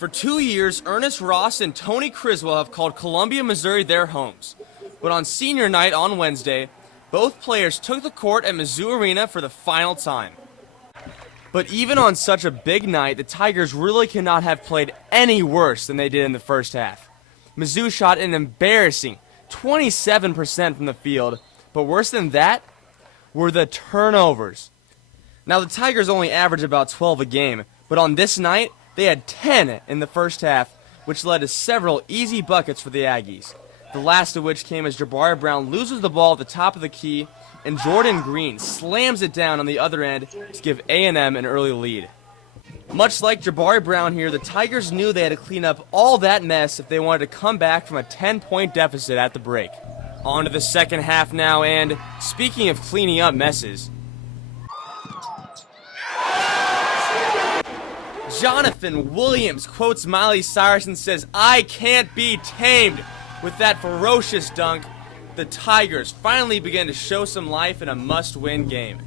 For 2 years, Ernest Ross and Tony Criswell have called Columbia, Missouri their homes. But on senior night on Wednesday, both players took the court at Mizzou Arena for the final time. But even on such a big night, the Tigers really cannot have played any worse than they did in the first half. Mizzou shot an embarrassing 27% from the field, but worse than that were the turnovers. Now, the Tigers only average about 12 a game, but on this night, they had 10 in the first half, which led to several easy buckets for the Aggies. The last of which came as Jabari Brown loses the ball at the top of the key, and Jordan Green slams it down on the other end to give A&M an early lead. Much like Jabari Brown here, the Tigers knew they had to clean up all that mess if they wanted to come back from a 10-point deficit at the break. On to the second half now, and speaking of cleaning up messes, Jonathan Williams quotes Miley Cyrus and says, "I can't be tamed." With that ferocious dunk, the Tigers finally began to show some life in a must-win game.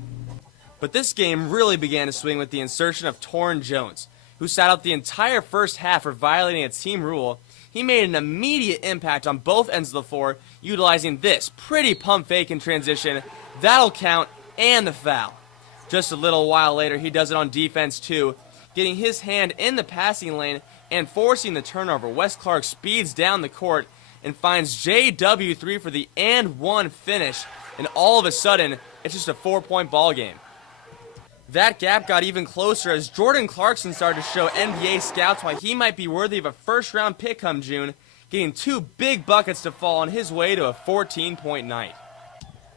But this game really began to swing with the insertion of Torrin Jones, who sat out the entire first half for violating a team rule. He made an immediate impact on both ends of the floor, utilizing this pretty pump fake in transition, that'll count, and the foul. Just a little while later, he does it on defense too, getting his hand in the passing lane and forcing the turnover. Wes Clark speeds down the court and finds JW3 for the and one finish, and all of a sudden, it's just a 4-point ball game. That gap got even closer as Jordan Clarkson started to show NBA scouts why he might be worthy of a first-round pick come June, getting 2 big buckets to fall on his way to a 14-point night.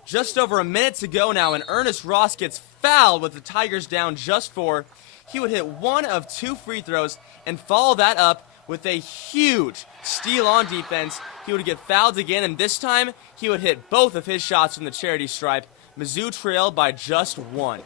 Just over a minute to go now, and Ernest Ross gets fouled with the Tigers down just 4. He would hit 1 of 2 free throws and follow that up with a huge steal on defense. He would get fouled again, and this time he would hit both of his shots from the charity stripe. Mizzou trailed by just 1.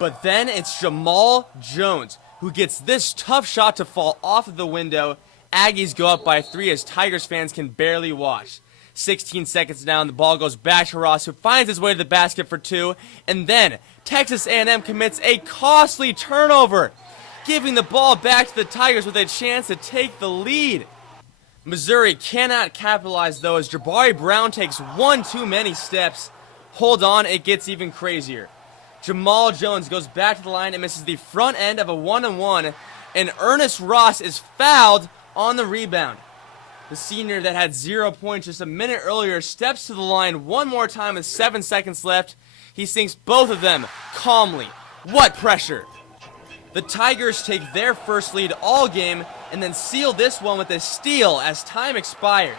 But then it's Jamal Jones who gets this tough shot to fall off of the window. Aggies go up by 3 as Tigers fans can barely watch. 16 seconds down, the ball goes back to Ross, who finds his way to the basket for 2, and then Texas A&M commits a costly turnover, giving the ball back to the Tigers with a chance to take the lead. Missouri cannot capitalize though as Jabari Brown takes 1 too many steps. Hold on, it gets even crazier. Jamal Jones goes back to the line and misses the front end of a 1-on-1, and Ernest Ross is fouled on the rebound. The senior that had 0 points just a minute earlier steps to the line one more time with 7 seconds left. He sinks both of them calmly. What pressure! The Tigers take their first lead all game and then seal this one with a steal as time expires.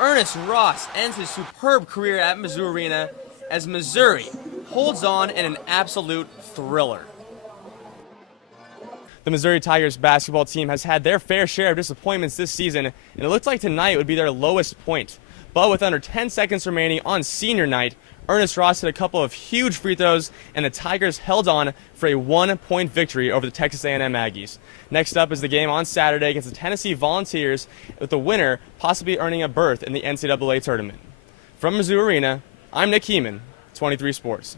Ernest Ross ends his superb career at Mizzou Arena as Missouri holds on in an absolute thriller. The Missouri Tigers basketball team has had their fair share of disappointments this season, and it looks like tonight would be their lowest point. But with under 10 seconds remaining on senior night, Ernest Ross hit a couple of huge free throws, and the Tigers held on for a 1-point victory over the Texas A&M Aggies. Next up is the game on Saturday against the Tennessee Volunteers, with the winner possibly earning a berth in the NCAA tournament. From Mizzou Arena, I'm Hehemann, 23 Sports.